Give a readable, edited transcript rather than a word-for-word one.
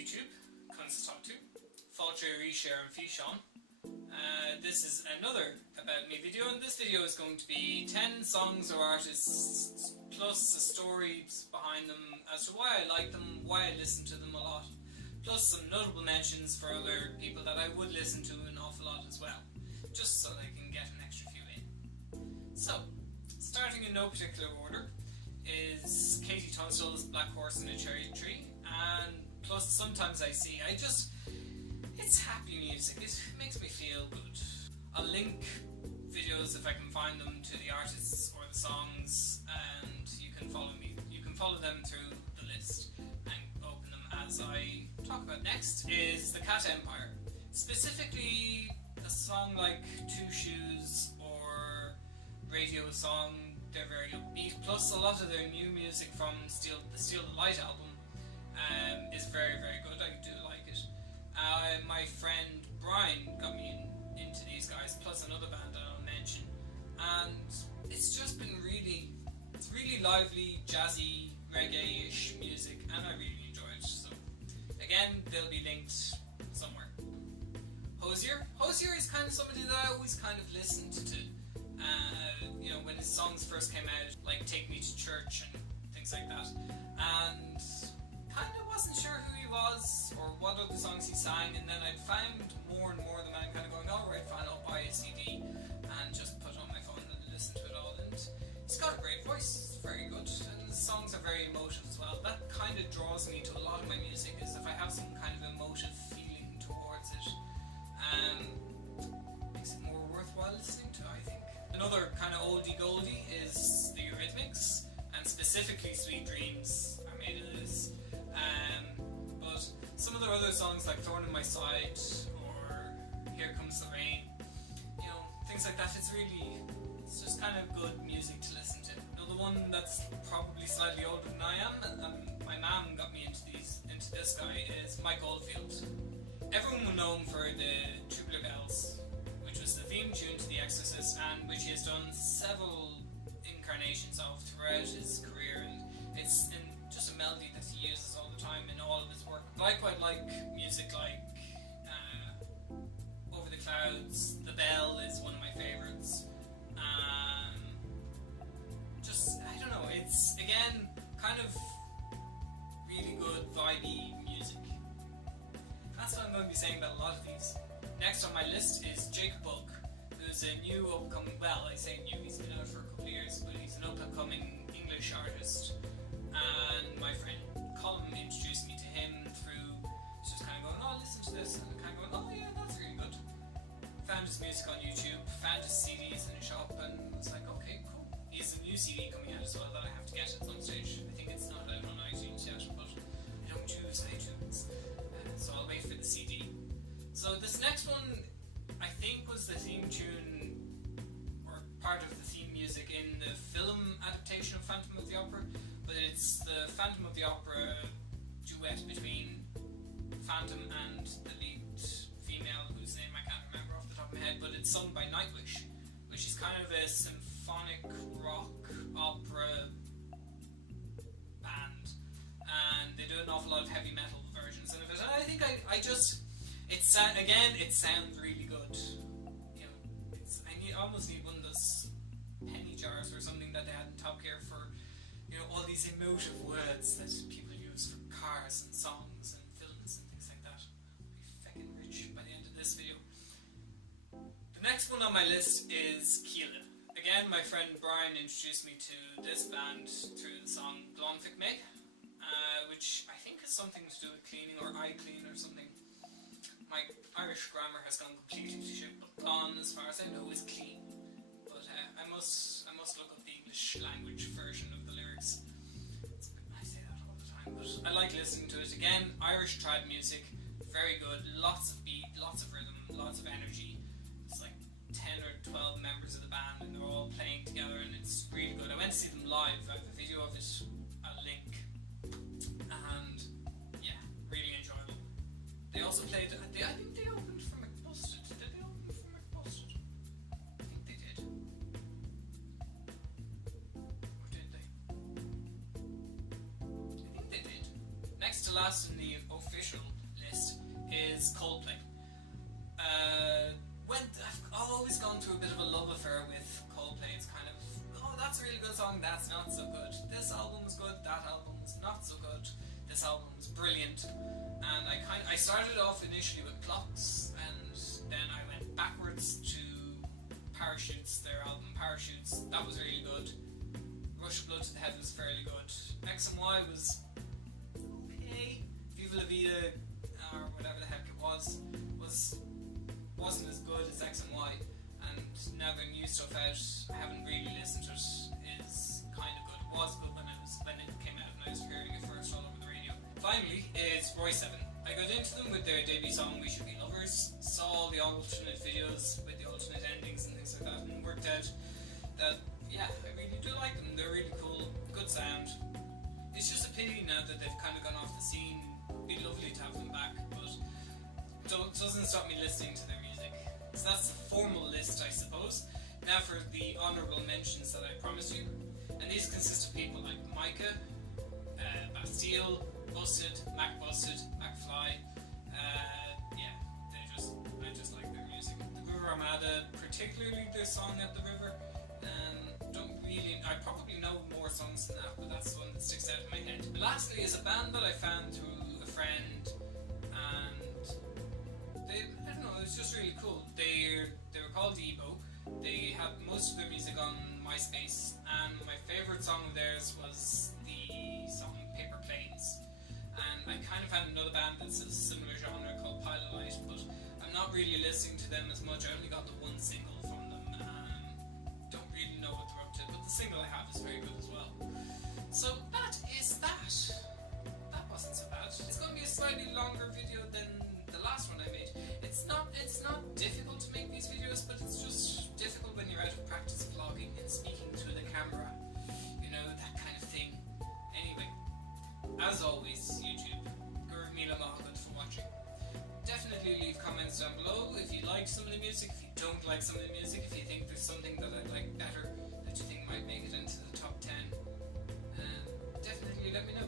YouTube, Kunst Talk 2, Faltre, Reshare and Fishon. This is another About Me video, and this video is going to be 10 songs or artists plus the stories behind them as to why I like them, why I listen to them a lot, plus some notable mentions for other people that I would listen to an awful lot as well, just so they can get an extra few in. So, starting in no particular order is KT Tunstall's Black Horse and a Cherry Tree, and plus Sometimes I See. It's happy music, it makes me feel good. I'll link videos if I can find them to the artists or the songs, and you can follow them through the list and open them as I talk about. Next is the Cat Empire, specifically a song like Two Shoes or Radio Song. They're very upbeat, plus a lot of their new music from the Steal the Light album is very, very good. I do like it. My friend Brian got me into these guys, plus another band that I'll mention, and it's just been really lively, jazzy, reggae-ish music, and I really enjoy it. So again, they'll be linked somewhere. Hozier is kind of somebody that I always kind of listened to. When his songs first came out, like Take Me to Church and things like that, and kind of wasn't sure who he was or what other songs he sang, and then I'd found more and more of them, and I'm kind of going, alright fine, I'll buy a CD and just put it on my phone and listen to it all, and he's got a great voice, it's very good, and the songs are very emotive as well. That kind of draws me to a lot of my music, is if I have some kind of emotive feeling towards it, makes it more worthwhile listening to, I think. Another kind of oldie goldie is the Eurythmics, and specifically Sweet Dreams are made of this. But some of their other songs like Thorn in My Side or Here Comes the Rain, things like that, it's just kind of good music to listen to. The one that's probably slightly older than I am, and my mum got me into this guy, is Mike Oldfield. Everyone will know him for the Tubular Bells, which was the theme tune to The Exorcist, and which he has done several incarnations of throughout his career, and it's just a melody that he uses all the time in all of his work. But I quite like music like Over the Clouds. The Bell is one of my favourites. I don't know, it's again kind of really good vibey music. That's what I'm going to be saying about a lot of these. Next on my list is Jacob Bug, who's a new upcoming, well, I say new, he's been out for a couple of years, but he's an up-and-coming English artist. And my friend Colin introduced me to him through just kind of going, listen to this, and kind of going, yeah, that's really good. Found his music on YouTube, found his CDs in a shop, and was like, okay, cool. He has a new CD coming out as well that I have to get at some stage. I think it's not out on iTunes yet, but I don't use iTunes, so I'll wait for the CD. So this next one, I think, was the theme tune, or part of the theme music in the film adaptation of Phantom of the Opera, but it's the Phantom of the Opera duet between Phantom and the lead female, whose name I can't remember off the top of my head, but it's sung by Nightwish, which is kind of a symphonic rock opera band, and they do an awful lot of heavy metal versions of it, and I think it sounds really good. I almost need one of those penny jars or something that they had in Top Gear for, all these emotive words that people use for cars and songs and films and things like that. I'll be feckin' rich by the end of this video. The next one on my list is Keela. Again, my friend Brian introduced me to this band through the song Glonfic Meg, which I think has something to do with cleaning, or eye clean or something. My Irish grammar has gone completely to shit, but Glon, as far as I know, is clean. But I must look up the English language version of the lyrics. I say that all the time, but I like listening to it. Again, Irish trad music, very good. Lots of beat, lots of rhythm, lots of energy. It's like 10 or 12 members of the band, and they're all playing together, and it's really good. I went to see them live. I have a video of it, a link, and yeah, really enjoyable. They also played, I think they opened for McBusted. Did they open for McBusted? I think they did. Or did they? I think they did. Next to last in the official is Coldplay. I've always gone through a bit of a love affair with Coldplay. It's kind of, oh, that's a really good song, that's not so good. This album was good, that album was not so good. This album was brilliant. And I started off initially with Clocks, and then I went backwards to Parachutes, their album Parachutes. That was really good. Rush of Blood to the Head was fairly good. X and Y was okay. Viva La Vida, or whatever the heck it wasn't as good as X and Y. And now their new stuff out, I haven't really listened to it, is kind of good. It was good when it came out and I was hearing it first all over the radio. Finally is Roy7. I got into them with their debut song We Should Be Lovers, saw all the alternate videos with the alternate endings and things like that, and worked out that, yeah, I really do like them. They're really cool, good sound. It's just a pity now that they've kind of gone off the scene. It'd be lovely to have them back, but it doesn't stop me listening to their music. So that's the formal list, I suppose. Now for the honourable mentions that I promised you, and these consist of people like Micah, Bastille, Busted, Mac Busted, McFly. Yeah, I just like their music. The Guru Armada, particularly their song At the River. I probably know more songs than that, but that's the one that sticks out in my head. And lastly is a band that I found through a friend, and I don't know, it was just really cool. They were called Ebo. They had most of their music on MySpace, and my favourite song of theirs was the song Paper Planes. And I kind of had another band that's a similar genre called Pile of Light, but I'm not really listening to them as much. I only got the one single from them. Don't really know what they're up to, but the single I have is very good as well. So that is that. That wasn't so bad. It's going to be a slightly longer video than the last one I made. It's not difficult to make these videos, but it's just difficult when you're out of practice vlogging and speaking to the camera. You know, that kind of thing. Anyway, as always, YouTube, Guru Mila Mahagod for watching. Definitely leave comments down below if you like some of the music, if you don't like some of the music, if you think there's something that I'd like better that you think might make it into the top 10. Definitely let me know.